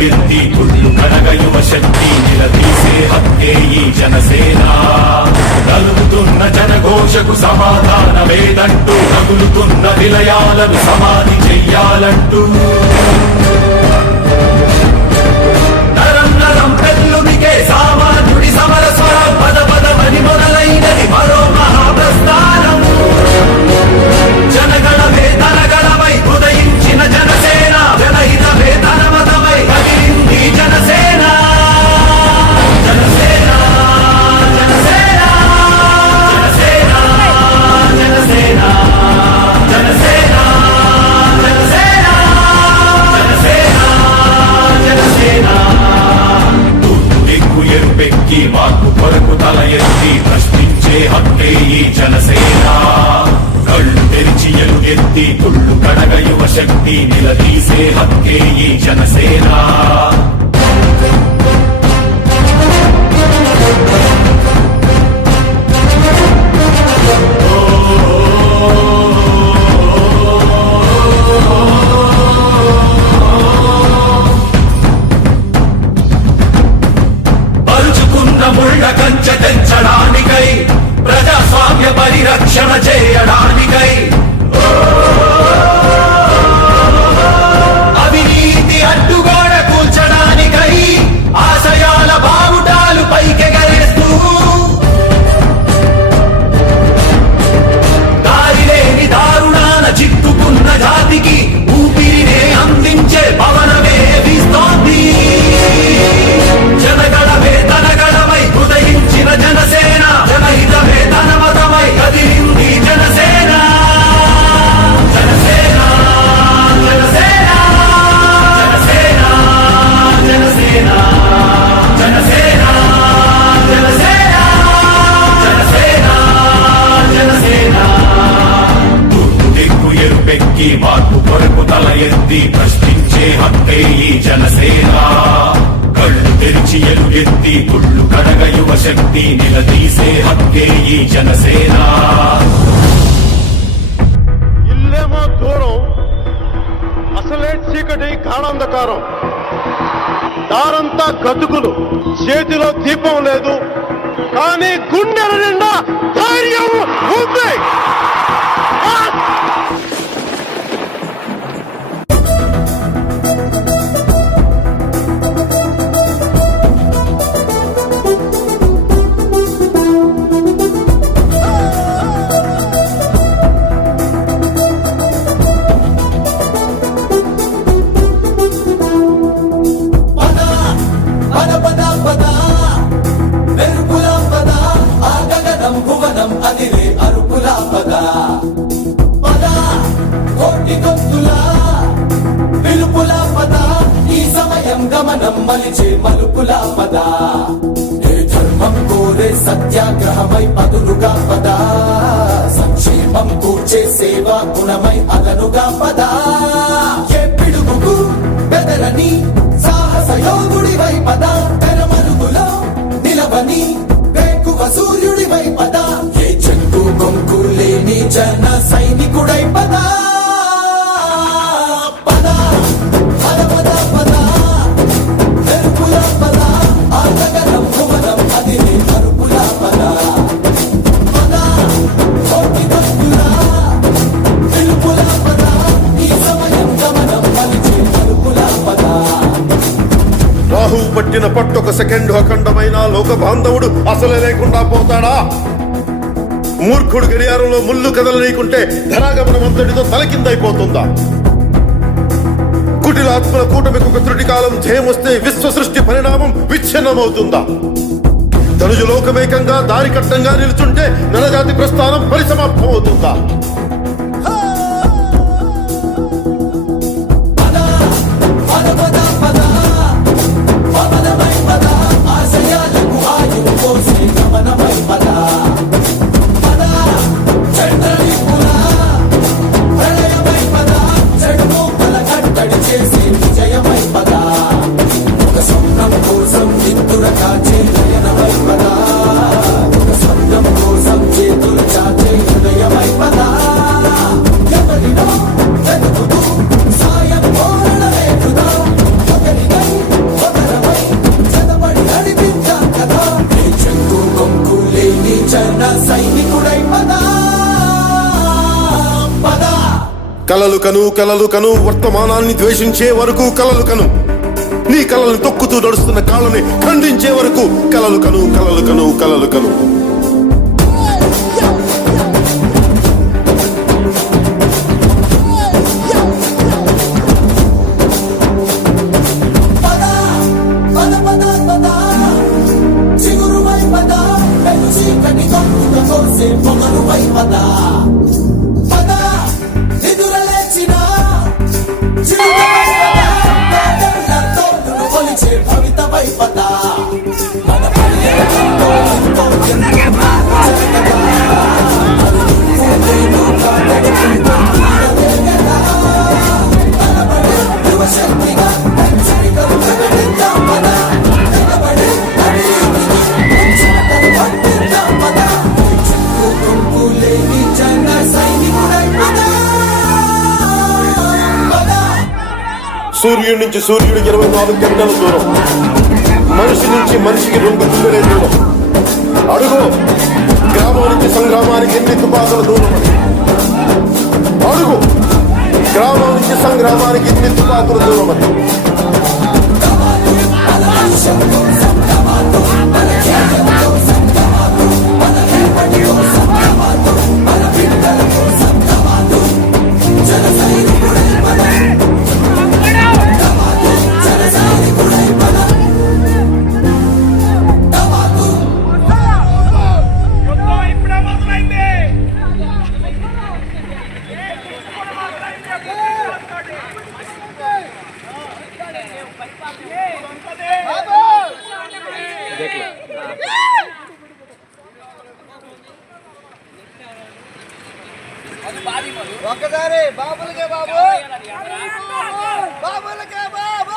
ఎలుగెత్తి తుళ్ళు కడగ యువ శక్తి నిలదీసే హక్కే ఈ జనసేన. కలుగుతున్న జనఘోషకు సమాధానమేదంటూ తగులుతున్న నిలయాలను సమాధి చెయ్యాలంటూ నరం నరం పెళ్ళునికే సామాన్యుడి సమర స్వరం పద పదమని మొదలైనది మరో మహాప్రస్థానం. జనగణ వేతనగణమై ఉదయించిన జనసేన జనహిత వేతనమతమై కదిలింది జనసేన. జనసేన జనసేన జనసేన జనసేన జనసేన జనసేన జనసేన జనసేన. తూర్పు దిక్కు ఎరుపెక్కి మార్పు కొరకు తల ఎత్తి ప్రశ్నించే హక్కే ఈ జనసేన. కళ్ళు తెరిచి ఎలుగెత్తి తుళ్ళు కడగ యువ శక్తి నిలదీసే హక్కే ఈ జనసేన. పరుచుకున్న ముళ్ళ కంచె తెంచడానికై ప్రజాస్వామ్య పరిరక్షణ చేయడానికై అవినీతి అడ్డుగోడ కూల్చడానికై ఆశయాల బావుటాలు పైకెగరేస్తూ దారిలేని దారుణాన చిక్కుకున్న జాతికి ఊపిరినే అందించే పవనమే వీస్తోంది. జనగణ వేతనగణమై ఉదయించిన జనసేన జనహిత వేతనమతమై కదిలింది జనసేన. జనసేన జనసేన జనసేన జనసేన జనసేన జనసేన జనసేన జనసేన. తూర్పు దిక్కు ఎరుపెక్కి మార్పు కొరకు తల ఎత్తి ప్రశ్నించే హక్కే ఈ జనసేన. కళ్ళు తెరిచి ఎలుగెత్తి తుళ్ళు కడగ యువ శక్తి నిలదీసే హక్కే ఈ జనసేన. ఇల్లేమో దూరం, అసలే చీకటి గాఢాంధకారం, దారంతా గతుకులు, చేతిలో దీపం లేదు, కానీ గుండెల నిండా ధైర్యం ఉంది. సత్యాగ్రహమై పదులుగా పద, సంక్షేమం కూర్చే సేవా గుణమై అదనుగా పద. ఏ పిడుగుకు బెదరని సాహస యోధుడివై పద, తెరమరుగులో నిలవని వేకువ సూర్యుడివై పద. ఏ చెక్కు కొంకు లేని జన సైనికుడై పద. పట్టిన పట్టొక సెకండ్ అఖండమైన లోక బాంధవుడు అసలే లేకుండా పోతాడా? మూర్ఖుడు గడియారంలో ముళ్ళు కదలనీకుంటే ధరాగమనం అంతటితో తలకిందైపోతుందా? కుటిలాత్మల కూటమికి ఒక త్రుటి కాలం జయమొస్తే విశ్వ సృష్టి పరిణామం విచ్ఛిన్నమవుతుందా? ధనుజు లోకమేకంగా దారి కట్టంగా నిలుచుంటే నరజాతి ప్రస్థానం పరిసమాప్తమవుతుందా? కోసం చేతులు చాచే హృదయమై పద. కలలు కను కలలు కను వర్తమానాన్ని ద్వేషించే వరకు కలలు కను, నీ కలల్ని తొక్కుతూ నడుస్తున్న కాళ్ళని ఖండించే వరకు కలలు కను కలలు కను కలలు కను. సూర్యుడి నుంచి సూర్యుడు 24 గంటల దూరం, మనిషి నుంచి మనిషికి 2 గుండెలే దూరం. అడుగు గ్రామం నుంచి సంగ్రామానికి ఎన్ని తుపాకుల దూరం అని. అడుగు గ్రామం నుంచి సంగ్రామానికి ఎన్ని తుపాకుల దూరం అని. ఒకసారి బాబులకే బాబు, బాబులకే బాబు.